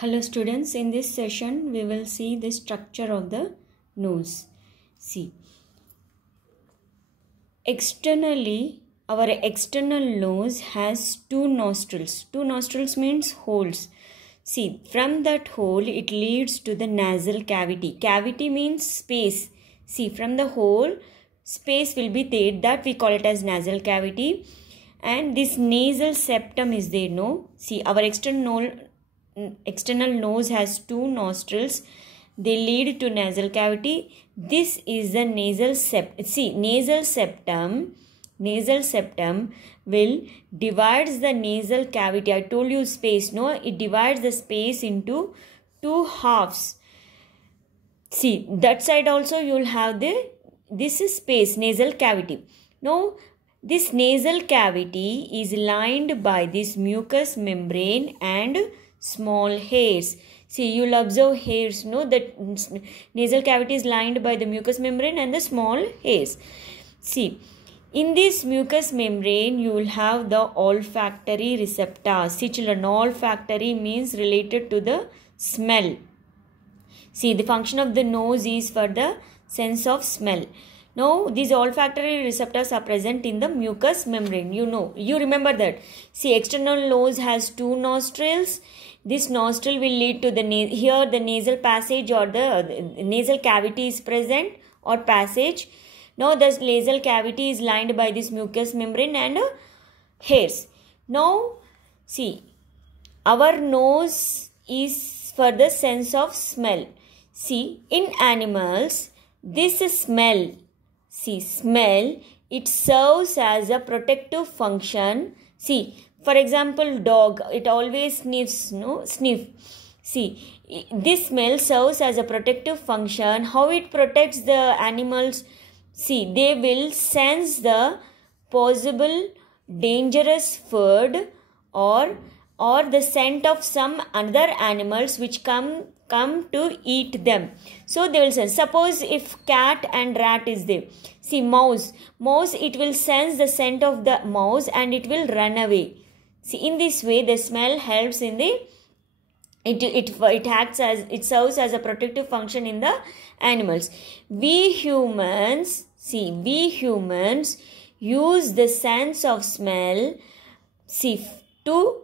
Hello students, in this session we will see the structure of the nose. See, externally our external nose has two nostrils. Two nostrils means holes. See, from that hole it leads to the nasal cavity. Cavity means space. See, from the hole space will be there, that we call it as nasal cavity. And this nasal septum is there, no? See, our external nose has two nostrils. They lead to nasal cavity. This is the nasal septum. See, nasal septum will divides the nasal cavity. I told you space, no? It divides the space into two halves. See, that side also you will have this is space, nasal cavity. Now, this nasal cavity is lined by this mucous membrane and small hairs. See, you will observe hairs, no? That nasal cavity is lined by the mucous membrane and the small hairs. See, in this mucous membrane, you will have the olfactory receptors. See children, olfactory means related to the smell. See, the function of the nose is for the sense of smell. Now, these olfactory receptors are present in the mucous membrane. You remember that. See, external nose has two nostrils. This nostril will lead to the here the nasal passage or the nasal cavity is present or passage. Now, this nasal cavity is lined by this mucous membrane and hairs. Now, see, our nose is for the sense of smell. See, in animals, this smell, see, smell, it serves as a protective function. See, for example, dog, it always sniffs, no? Sniff. See, this smell serves as a protective function. How it protects the animals? See, they will sense the possible dangerous food or the scent of some other animals which come to eat them. So they will sense. Suppose if cat and rat is there. See, mouse, it will sense the scent of the mouse and it will run away. See, in this way the smell helps in the it serves as a protective function in the animals. We humans use the sense of smell, to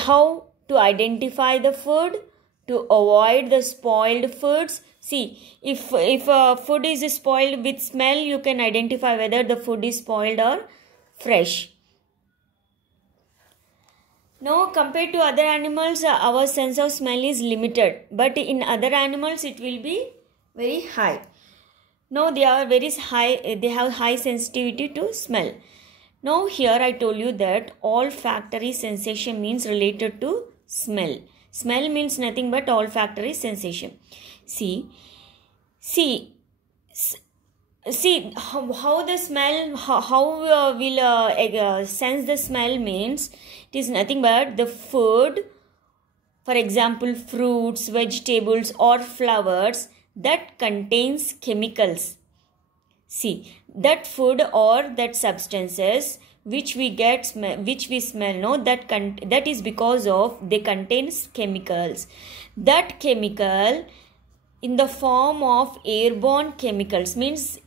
how to identify the food, to avoid the spoiled foods. See, if food is spoiled with smell, you can identify whether the food is spoiled or fresh. Now, compared to other animals, our sense of smell is limited, but in other animals it will be very high. Now, they are very high, they have high sensitivity to smell. Now, here I told you that olfactory sensation means related to smell. Smell means nothing but olfactory sensation. See how the smell, how will sense the smell means it is nothing but the food, for example, fruits, vegetables or flowers that contains chemicals. See, that food or that substances which we smell, no, that is because of they contains chemicals. That chemical in the form of airborne chemicals means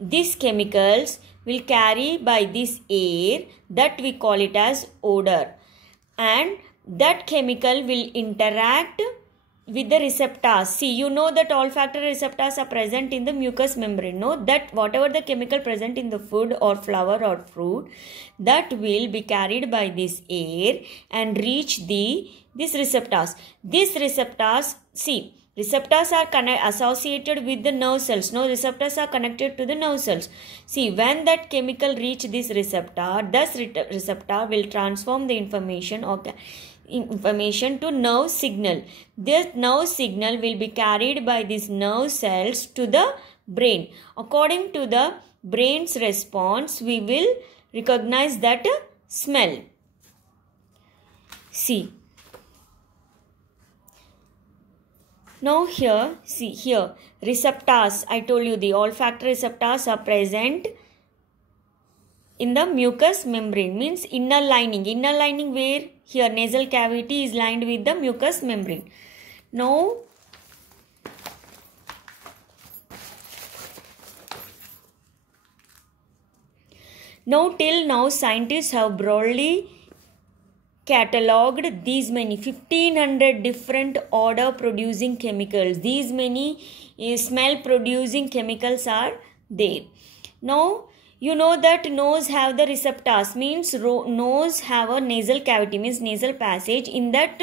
these chemicals will carry by this air, that we call it as odor, and that chemical will interact with the receptors. See, you know that olfactory receptors are present in the mucous membrane. No, that whatever the chemical present in the food or flower or fruit, that will be carried by this air and reach these receptors. These receptors, see, receptors are associated with the nerve cells. No, receptors are connected to the nerve cells. See, when that chemical reach this receptor, this receptor will transform the information to nerve signal. This nerve signal will be carried by these nerve cells to the brain. According to the brain's response, we will recognize that smell. See. Now here, see here, receptors, I told you the olfactory receptors are present in the mucous membrane, means inner lining. Inner lining where? Here nasal cavity is lined with the mucous membrane. Now till now scientists have broadly catalogued these many 1500 different odor producing chemicals. These many smell producing chemicals are there. Now you know that nose have the receptors, means nose have a nasal cavity, means nasal passage. In that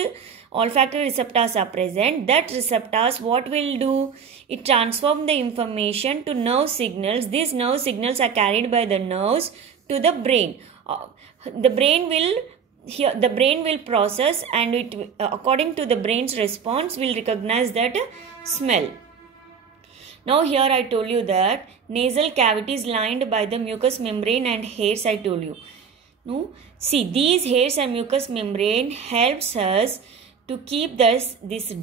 olfactory receptors are present. That receptors what will do? It transform the information to nerve signals. These nerve signals are carried by the nerves to the brain. The brain will process, and it according to the brain's response will recognize that smell. Now here I told you that nasal cavity is lined by the mucous membrane and hairs. I told you. No, see, these hairs and mucous membrane helps us to keep this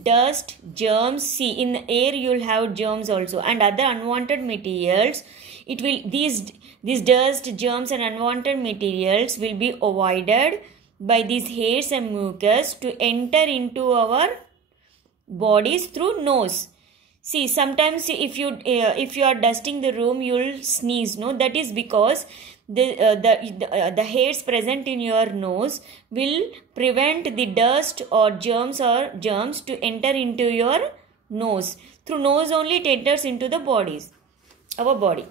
dust, germs. See, in the air you will have germs also and other unwanted materials. It will these dust, germs and unwanted materials will be avoided by these hairs and mucus to enter into our bodies through nose. See, sometimes if you are dusting the room, you will sneeze. No, that is because the hairs present in your nose will prevent the dust or germs to enter into your nose. Through nose only it enters into the our body.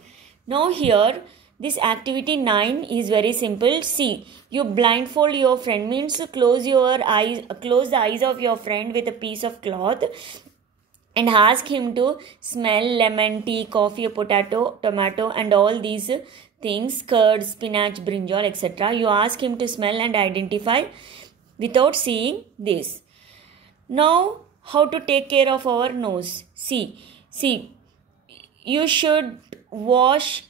Now here this activity 9 is very simple. See, you blindfold your friend, means close the eyes of your friend with a piece of cloth and ask him to smell lemon, tea, coffee, potato, tomato and all these things, curd, spinach, brinjal, etc. You ask him to smell and identify without seeing this. Now, how to take care of our nose? See, you should wash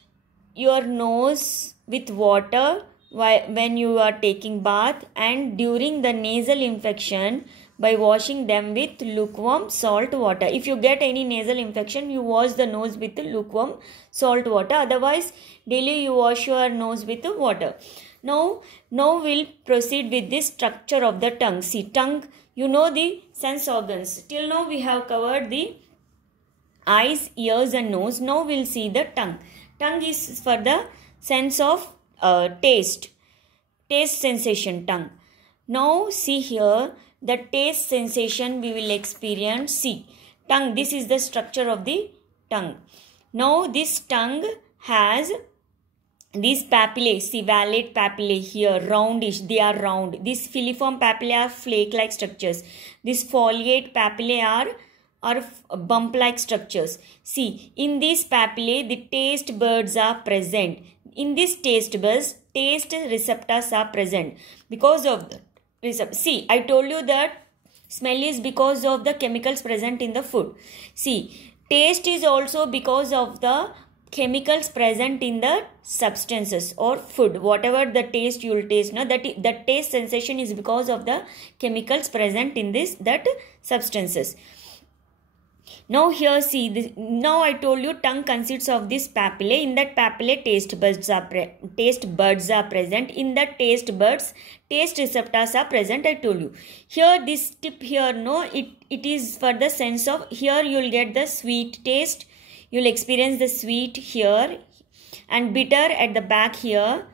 your nose with water when you are taking bath, and during the nasal infection by washing them with lukewarm salt water. If you get any nasal infection, you wash the nose with lukewarm salt water. Otherwise, daily you wash your nose with water. Now we'll proceed with the structure of the tongue. See, tongue, you know the sense organs. Till now we have covered the eyes, ears and nose. Now we'll see the tongue. Tongue is for the sense of taste sensation, tongue. Now see here, the taste sensation we will experience. See, tongue, this is the structure of the tongue. Now this tongue has these papillae. See, valate papillae here, roundish, they are round. These filiform papillae are flake-like structures. These foliate papillae are bump-like structures. See, in these papillae, the taste buds are present. In these taste buds, taste receptors are present. Because of the see, I told you that smell is because of the chemicals present in the food. See, taste is also because of the chemicals present in the substances or food. Whatever the taste you will taste, no, that taste sensation is because of the chemicals present in that substances. Now here see, now I told you tongue consists of this papillae. In that papillae, taste buds are present. In that taste buds, taste receptors are present. I told you. Here this tip here, no, it is for the sense of, here you will get the sweet taste. You will experience the sweet here and bitter at the back here.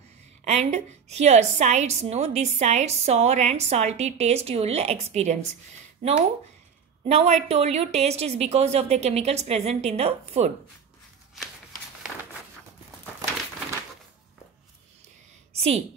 And here sides, no, this side sour and salty taste you will experience. Now I told you taste is because of the chemicals present in the food. See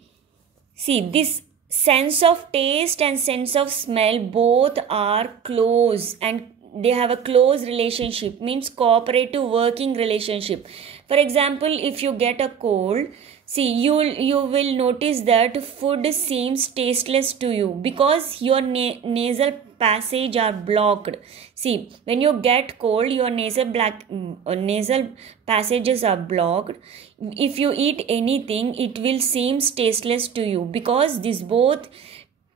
this sense of taste and sense of smell both are close and they have a close relationship, means cooperative working relationship. For example, if you get a cold, see, you will notice that food seems tasteless to you because your nasal passage are blocked. See, when you get cold, your nasal passages are blocked. If you eat anything, it will seem tasteless to you because these both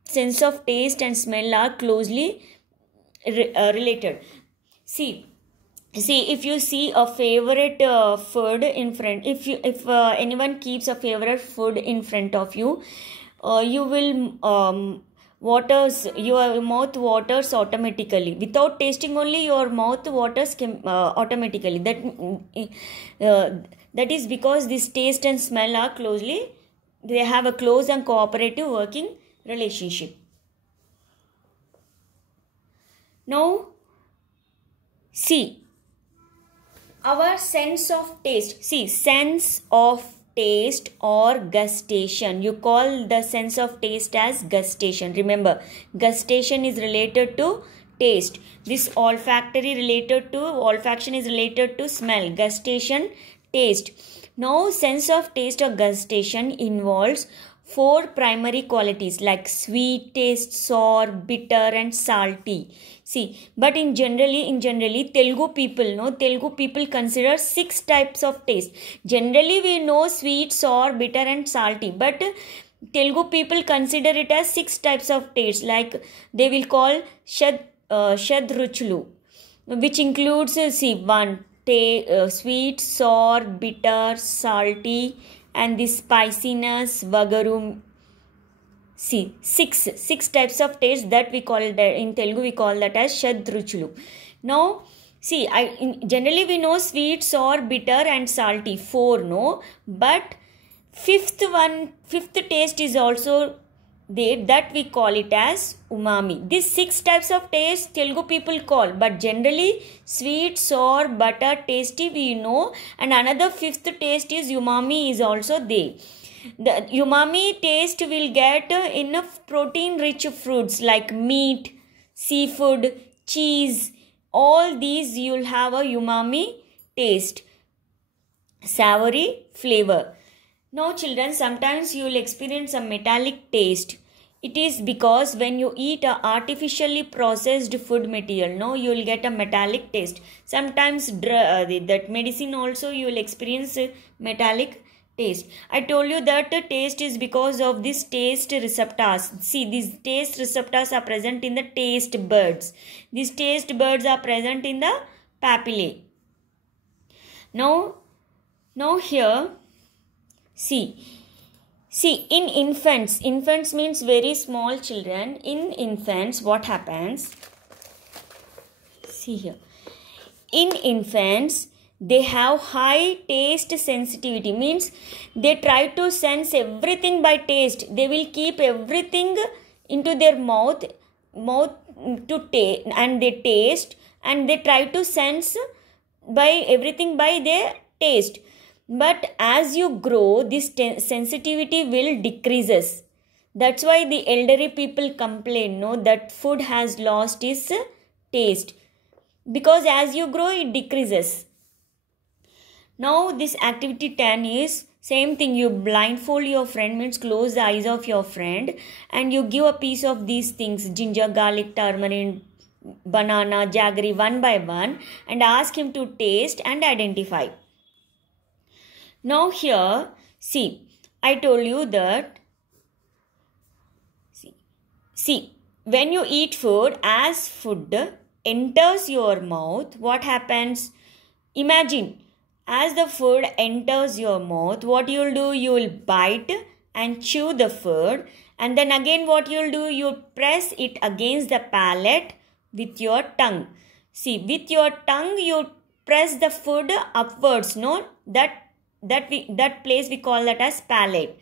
sense of taste and smell are closely related. See, see, if you see a favorite food in front, if anyone keeps a favorite food in front of you, you will your mouth waters automatically. Without tasting only, your mouth waters automatically. That is because this taste and smell are closely, they have a close and cooperative working relationship. Now, see, our sense of taste. See, sense of taste or gustation. You call the sense of taste as gustation. Remember, gustation is related to taste. This olfaction is related to smell. Gustation, taste. Now, sense of taste or gustation involves 4 primary qualities like sweet taste, sour, bitter and salty. See, but in generally Telugu people consider 6 types of taste. Generally we know sweet, sour, bitter and salty, but Telugu people consider it as 6 types of taste, like they will call Shadruchulu, which includes sweet, sour, bitter, salty and the spiciness, vagaru. See, six types of taste that we call that in Telugu, we call that as Shadruchulu. Now, see, generally we know sweet, sour, bitter and salty, 4, no, but fifth taste is also there, that we call it as umami. These 6 types of taste Telugu people call, but generally sweet, sour, butter, tasty we know, and another 5th taste is umami is also there. The umami taste will get enough protein rich fruits like meat, seafood, cheese. All these you'll have a umami taste, savory flavor. Now children, sometimes you will experience a metallic taste. It is because when you eat a artificially processed food material, no, you will get a metallic taste. Sometimes that medicine also you will experience metallic taste. I told you that taste is because of these taste receptors. See, these taste receptors are present in the taste buds. These taste buds are present in the papillae. Now here, see, in infants means very small children. In infants, what happens? See here. In infants, they have high taste sensitivity, means they try to sense everything by taste. They will keep everything into their mouth to taste, and they taste, and they try to sense by everything by their taste. But as you grow, this sensitivity will decreases. That's why the elderly people complain, no, that food has lost its taste, because as you grow it decreases. Now this activity 10 is same thing. You blindfold your friend, means close the eyes of your friend, and you give a piece of these things, ginger, garlic, turmeric, banana, jaggery, one by one, and ask him to taste and identify. Now here, see, I told you that, see, when you eat food, as food enters your mouth, what happens? Imagine, as the food enters your mouth, what you will do? You will bite and chew the food, and then again what you will do? You press it against the palate with your tongue. See, with your tongue you press the food upwards, no? That place we call that as palate.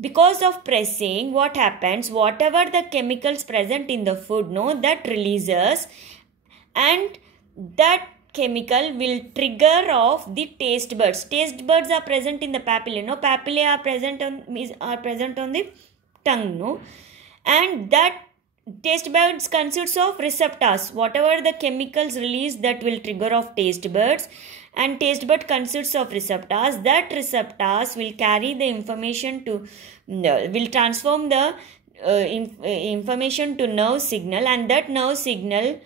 Because of pressing, what happens? Whatever the chemicals present in the food, no, that releases, and that chemical will trigger off the taste buds. Taste buds are present in the papillae, no? Papillae are present on the tongue, no? And that taste buds consists of receptors. Whatever the chemicals released, that will trigger off taste buds. And taste bud consists of receptors. That receptors will carry the information to, will transform the information to nerve signal, and that nerve signal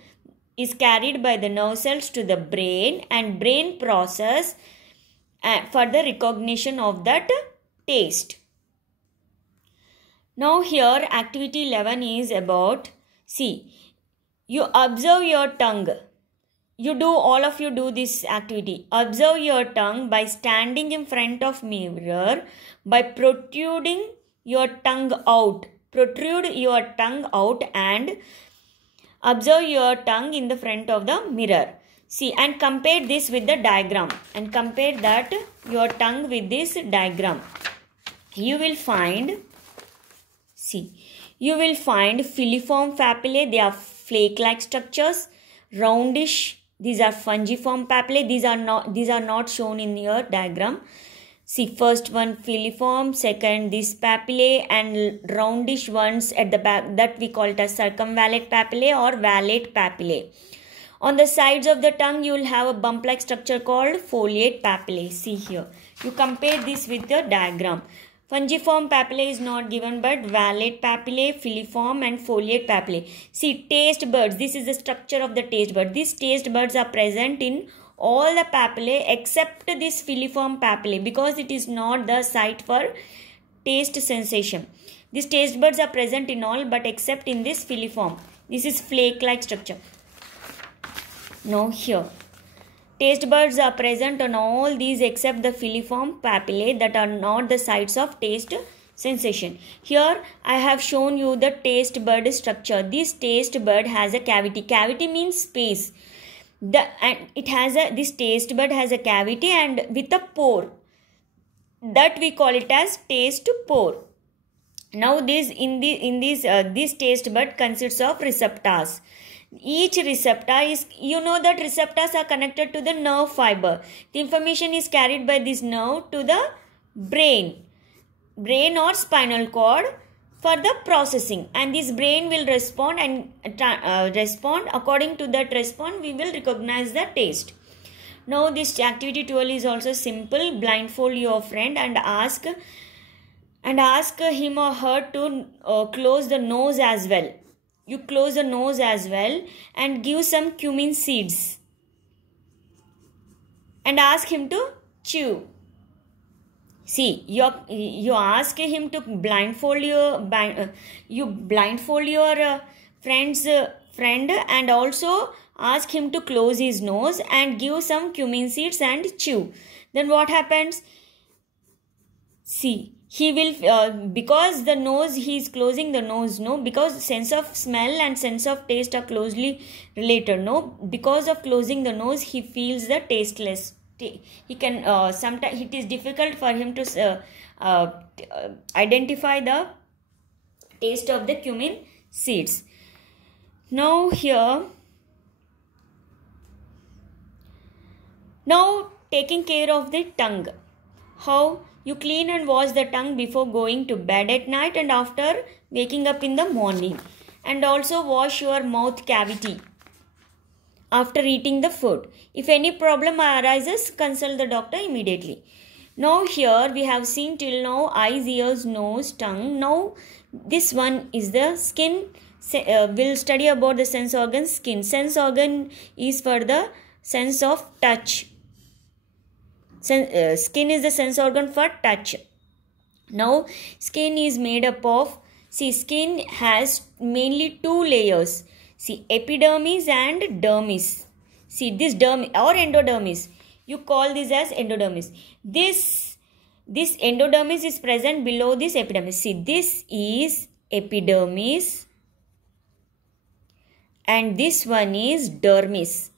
is carried by the nerve cells to the brain, and brain process for the recognition of that taste. Now here activity 11 is about, see, you observe your tongue. all of you do this activity. Observe your tongue by standing in front of mirror, by protruding your tongue out. Protrude your tongue out and observe your tongue in the front of the mirror. See, and compare this with the diagram. And compare that your tongue with this diagram. You will find, see, you will find filiform papillae. They are flake-like structures. Roundish, these are fungiform papillae. These are not shown in your diagram. See, first one filiform, second this papillae, and roundish ones at the back, that we call it as circumvallate papillae or vallate papillae. On the sides of the tongue, you will have a bump-like structure called foliate papillae. See here. You compare this with the diagram. Fungiform papillae is not given, but vallate papillae, filiform and foliate papillae. See, taste buds. This is the structure of the taste bud. These taste buds are present in all the papillae except this filiform papillae, because it is not the site for taste sensation. These taste buds are present in all but except in this filiform. This is flake-like structure. Now here, taste buds are present on all these except the filiform papillae that are not the sites of taste sensation. Here I have shown you the taste bud structure. This taste bud has a cavity. Cavity means space. This taste bud has a cavity and with a pore. That we call it as taste pore. Now this taste bud consists of receptors. Each receptor is, you know that receptors are connected to the nerve fiber. The information is carried by this nerve to the brain or spinal cord for the processing, and this brain will respond and respond. According to that response, we will recognize the taste. Now this activity 12 is also simple. Blindfold your friend and ask him or her to close the nose as well. You close the nose as well and give some cumin seeds and ask him to chew. See, you ask him to blindfold your friend's friend and also ask him to close his nose and give some cumin seeds and chew. Then what happens? See, he will, because the nose, he is closing the nose, no, because sense of smell and sense of taste are closely related, no, because of closing the nose, he feels the tasteless. He can, sometimes it is difficult for him to identify the taste of the cumin seeds. Now here, now taking care of the tongue. How? You clean and wash the tongue before going to bed at night and after waking up in the morning. And also wash your mouth cavity after eating the food. If any problem arises, consult the doctor immediately. Now here we have seen till now eyes, ears, nose, tongue. Now this one is the skin. We'll study about the sense organ, skin. Sense organ is for the sense of touch. Skin is the sense organ for touch. Now, skin is made up of, see, skin has mainly two layers. See, epidermis and dermis. See, this dermis or endodermis. You call this as endodermis. This endodermis is present below this epidermis. See, this is epidermis and this one is dermis.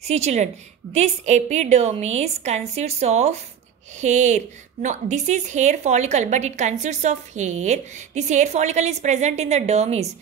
See children, this epidermis consists of hair. No, this is hair follicle, but it consists of hair. This hair follicle is present in the dermis.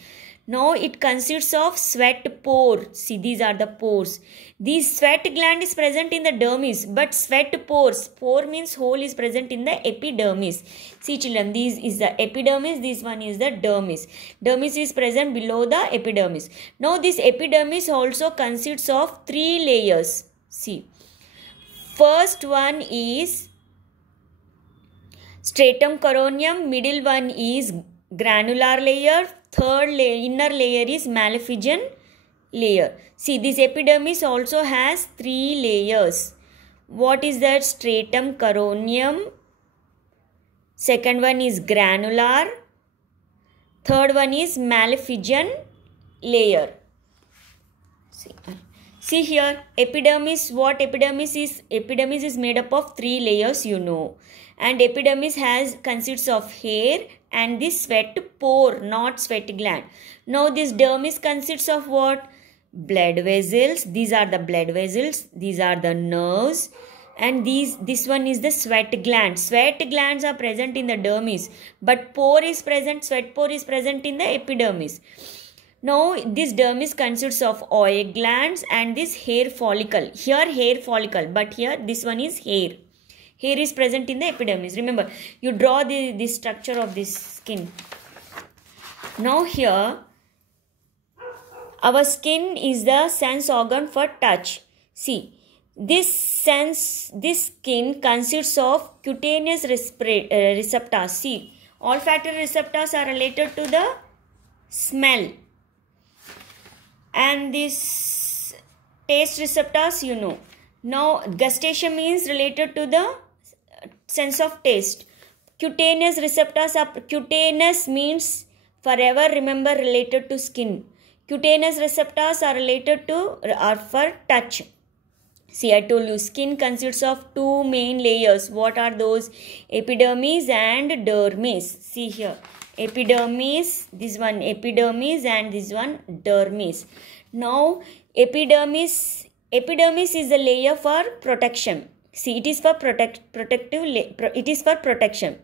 Now it consists of sweat pore. See, these are the pores. This sweat gland is present in the dermis, but sweat pores. Pore means hole is present in the epidermis. See children, this is the epidermis, this one is the dermis. Dermis is present below the epidermis. Now this epidermis also consists of three layers. See, first one is stratum corneum, middle one is granular layer, third inner layer is malefigian layer. See, this epidermis also has three layers. What is that? Stratum corneum, second one is granular, third one is malefigian layer. See here, epidermis, what epidermis is? Epidermis is made up of 3 layers, you know. And epidermis consists of hair and the sweat pore, not sweat gland. Now this dermis consists of what? Blood vessels. These are the blood vessels. These are the nerves. And this one is the sweat gland. Sweat glands are present in the dermis, but pore is present, sweat pore is present in the epidermis. Now this dermis consists of oil glands and this hair follicle. Here hair follicle, but here this one is hair. Hair is present in the epidermis. Remember, you draw the structure of this skin. Now here, our skin is the sense organ for touch. See, this skin consists of cutaneous receptors. See, olfactory receptors are related to the smell. And this taste receptors, you know. Now, gustation means related to the sense of taste. Cutaneous receptors are, cutaneous means forever remember related to skin. Cutaneous receptors are related to, are for touch. See, I told you skin consists of 2 main layers. What are those? Epidermis and dermis. See here. Epidermis, this one epidermis and this one dermis. Now, epidermis is a layer for protection. See, it is for it is for protection.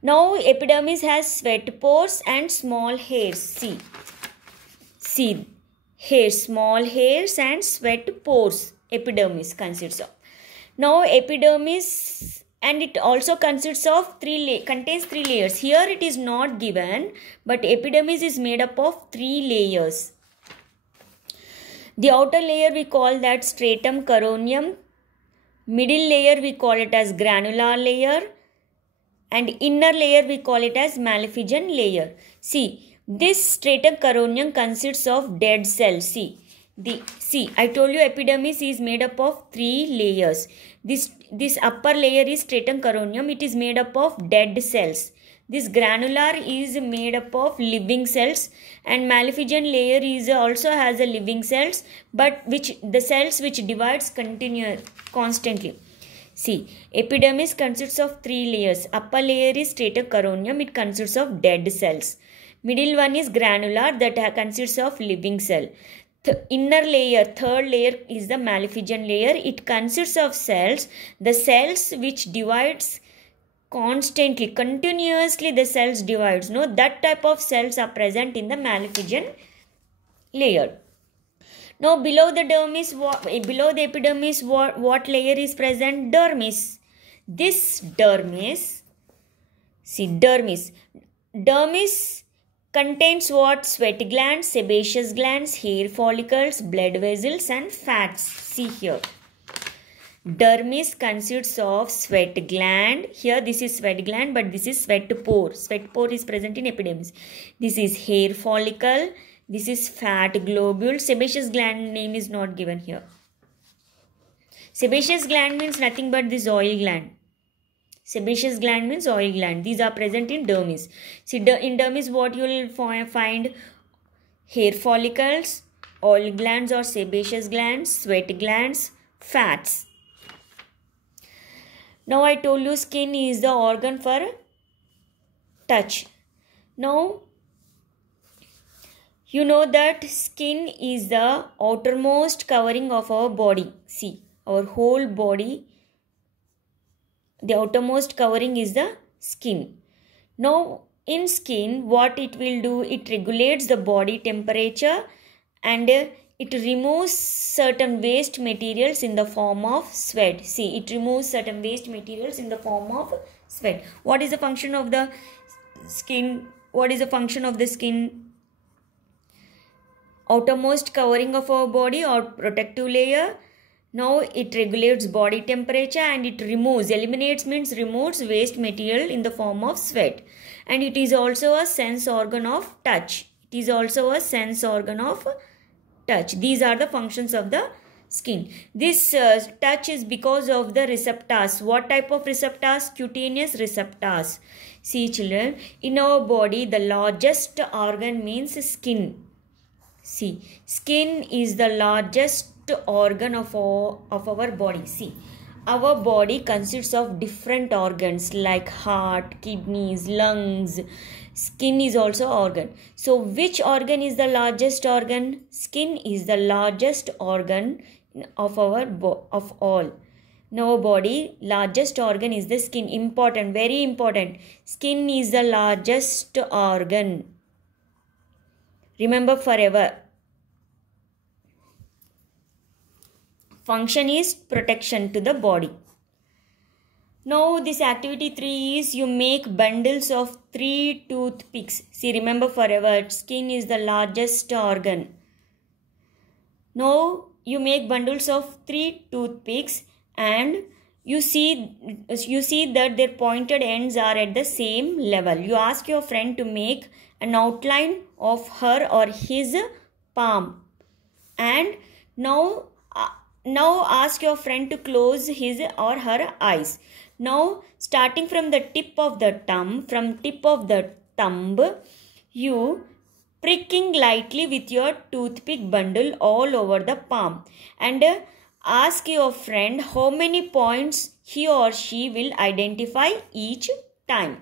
Now, epidermis has sweat pores and small hairs. See, hairs, small hairs and sweat pores. Epidermis consists of. Now epidermis, and it also consists of contains 3 layers. Here it is not given, but epidermis is made up of 3 layers. The outer layer we call that stratum corneum. Middle layer we call it as granular layer, and inner layer we call it as Malpighian layer. See, this stratum corneum consists of dead cells. See, I told you epidermis is made up of 3 layers. This upper layer is stratum corneum. It is made up of dead cells. This granular is made up of living cells, and Malpighian layer is also has a living cells, but the cells which divides constantly. See, epidermis consists of 3 layers. Upper layer is stratum corneum. It consists of dead cells. Middle one is granular, that consists of living cell. Inner layer, third layer is the Malpighian layer. It consists of cells. The cells which divides constantly, continuously the cells divides. No, that type of cells are present in the Malpighian layer. Now below the dermis, below the epidermis, what layer is present? Dermis. This dermis, see dermis contains what? Sweat glands, sebaceous glands, hair follicles, blood vessels and fats. See here. Dermis consists of sweat gland. Here this is sweat gland, but this is sweat pore. Sweat pore is present in epidermis. This is hair follicle. This is fat globule. Sebaceous gland name is not given here. Sebaceous gland means nothing but this oil gland. Sebaceous gland means oil gland. These are present in dermis. See, in dermis what you will find? Hair follicles, oil glands or sebaceous glands, sweat glands, fats. Now I told you skin is the organ for touch. Now you know that skin is the outermost covering of our body. See, our whole body, the outermost covering is the skin. Now in skin what it will do? It regulates the body temperature and it removes certain waste materials in the form of sweat. See, it removes certain waste materials in the form of sweat. What is the function of the skin? What is the function of the skin? Outermost covering of our body or protective layer. Now it regulates body temperature and it eliminates means removes waste material in the form of sweat. And it is also a sense organ of touch. It is also a sense organ of touch. These are the functions of the skin. This touch is because of the receptors. What type of receptors? Cutaneous receptors. See children, in our body the largest organ means skin. See, skin is the largest organ of our body. See, our body consists of different organs like heart, kidneys, lungs. Skin is also organ. So which organ is the largest organ? Skin is the largest organ of of all. In our body, largest organ is the skin. Important, very important. Skin is the largest organ. Remember forever. Function is protection to the body. Now this activity 3 is you make bundles of 3 toothpicks. See, remember forever, skin is the largest organ. Now you make bundles of 3 toothpicks and you see that their pointed ends are at the same level. You ask your friend to make an outline of her or his palm, and now ask your friend to close his or her eyes. Now starting from the tip of the thumb, you pricking lightly with your toothpick bundle all over the palm, and ask your friend how many points he or she will identify each time.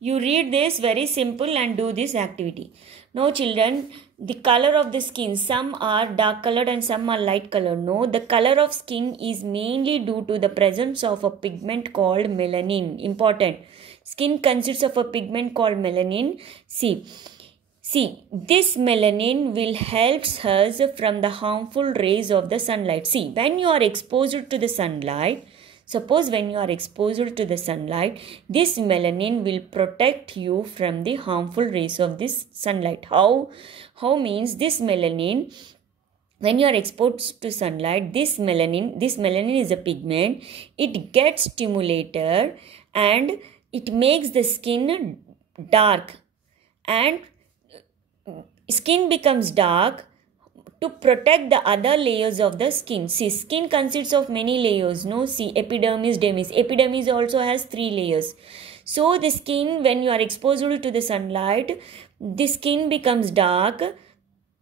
You read this, very simple, and do this activity. Now children, the color of the skin, some are dark colored and some are light colored. No, the color of skin is mainly due to the presence of a pigment called melanin. Important. Skin consists of a pigment called melanin. See, this melanin will help us from the harmful rays of the sunlight. See, when you are exposed to the sunlight, suppose when you are exposed to the sunlight, this melanin will protect you from the harmful rays of this sunlight. How means this melanin, when you are exposed to sunlight, this melanin is a pigment. It gets stimulated and it makes the skin dark, and skin becomes dark to protect the other layers of the skin. See, skin consists of many layers. No, see, epidermis, dermis. Epidermis also has 3 layers. So the skin, when you are exposed to the sunlight, the skin becomes dark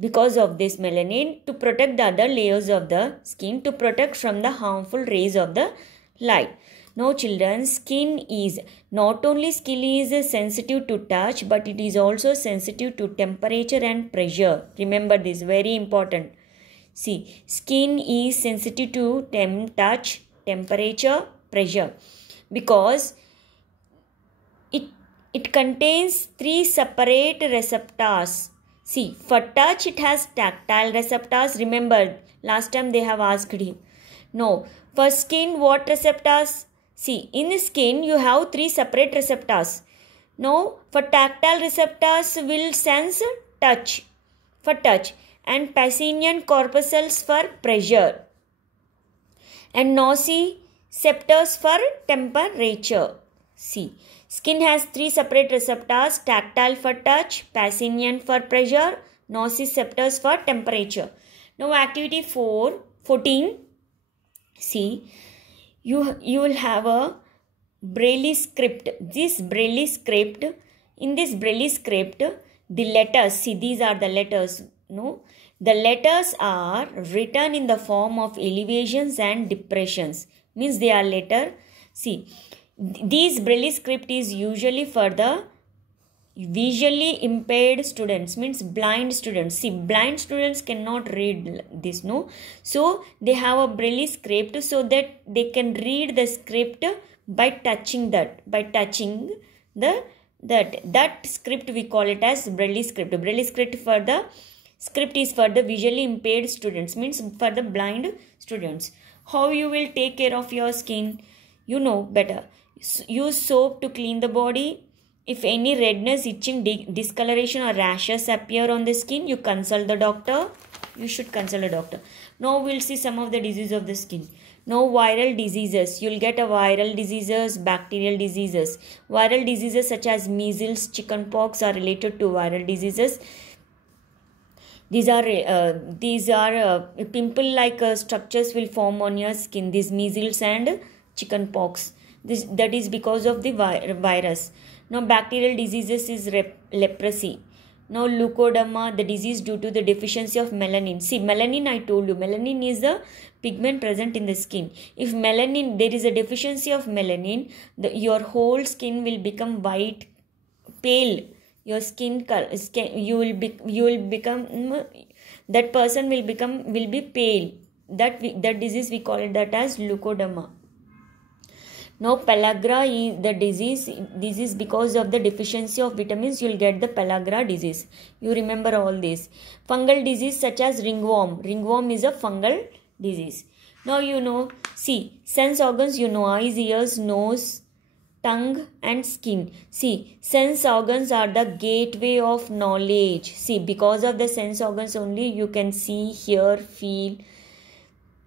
because of this melanin to protect the other layers of the skin, to protect from the harmful rays of the light. Now children, skin is not only sensitive to touch, but it is also sensitive to temperature and pressure. Remember this, very important. See, skin is sensitive to touch, temperature, pressure, because it contains 3 separate receptors. See, for touch it has tactile receptors. Remember, last time they have asked you. No, for skin, what receptors? See, in the skin you have 3 separate receptors. Now, for tactile receptors will sense touch, for touch, and Pacinian corpuscles for pressure, and nociceptors for temperature. See, skin has 3 separate receptors: tactile for touch, Pacinian for pressure, nociceptors for temperature. Now, activity 14. See, you will have a Braille script. This Braille script, in this Braille script, the letters, see, these are the letters. No, the letters are written in the form of elevations and depressions. Means they are letter. See, this Braille script is usually for the visually impaired students, means blind students. See, blind students cannot read this, no. So they have a Braille script so that they can read the script by touching that. That script we call it as Braille script. Braille script is for the visually impaired students, means for the blind students. How you will take care of your skin? You know better. Use soap to clean the body. If any redness, itching, discoloration or rashes appear on the skin, you consult the doctor. You should consult a doctor. Now we'll see some of the diseases of the skin. Now viral diseases. You'll get a viral diseases, bacterial diseases. Viral diseases such as measles, chickenpox are related to viral diseases. These are pimple-like structures will form on your skin. These measles and chickenpox. That is because of the virus. Now, bacterial diseases is leprosy. Now leukoderma, the disease due to the deficiency of melanin. See, melanin, I told you, melanin is the pigment present in the skin. If melanin, there is a deficiency of melanin, your whole skin will become white, pale. Your skin color, you will become, that person will be pale. That disease we call it that as leukoderma. Now pellagra is the disease. This is because of the deficiency of vitamins. You will get the pellagra disease. You remember all this. Fungal disease such as ringworm. Ringworm is a fungal disease. Now you know. See, sense organs. You know, eyes, ears, nose, tongue and skin. See, sense organs are the gateway of knowledge. See, because of the sense organs only you can see, hear, feel.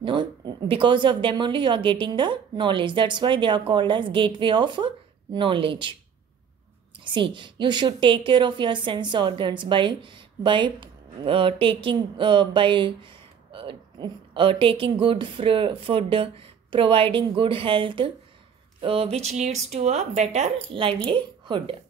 No, because of them only you are getting the knowledge. That's why they are called as gateway of knowledge. See, you should take care of your sense organs by taking good food, providing good health, which leads to a better livelihood.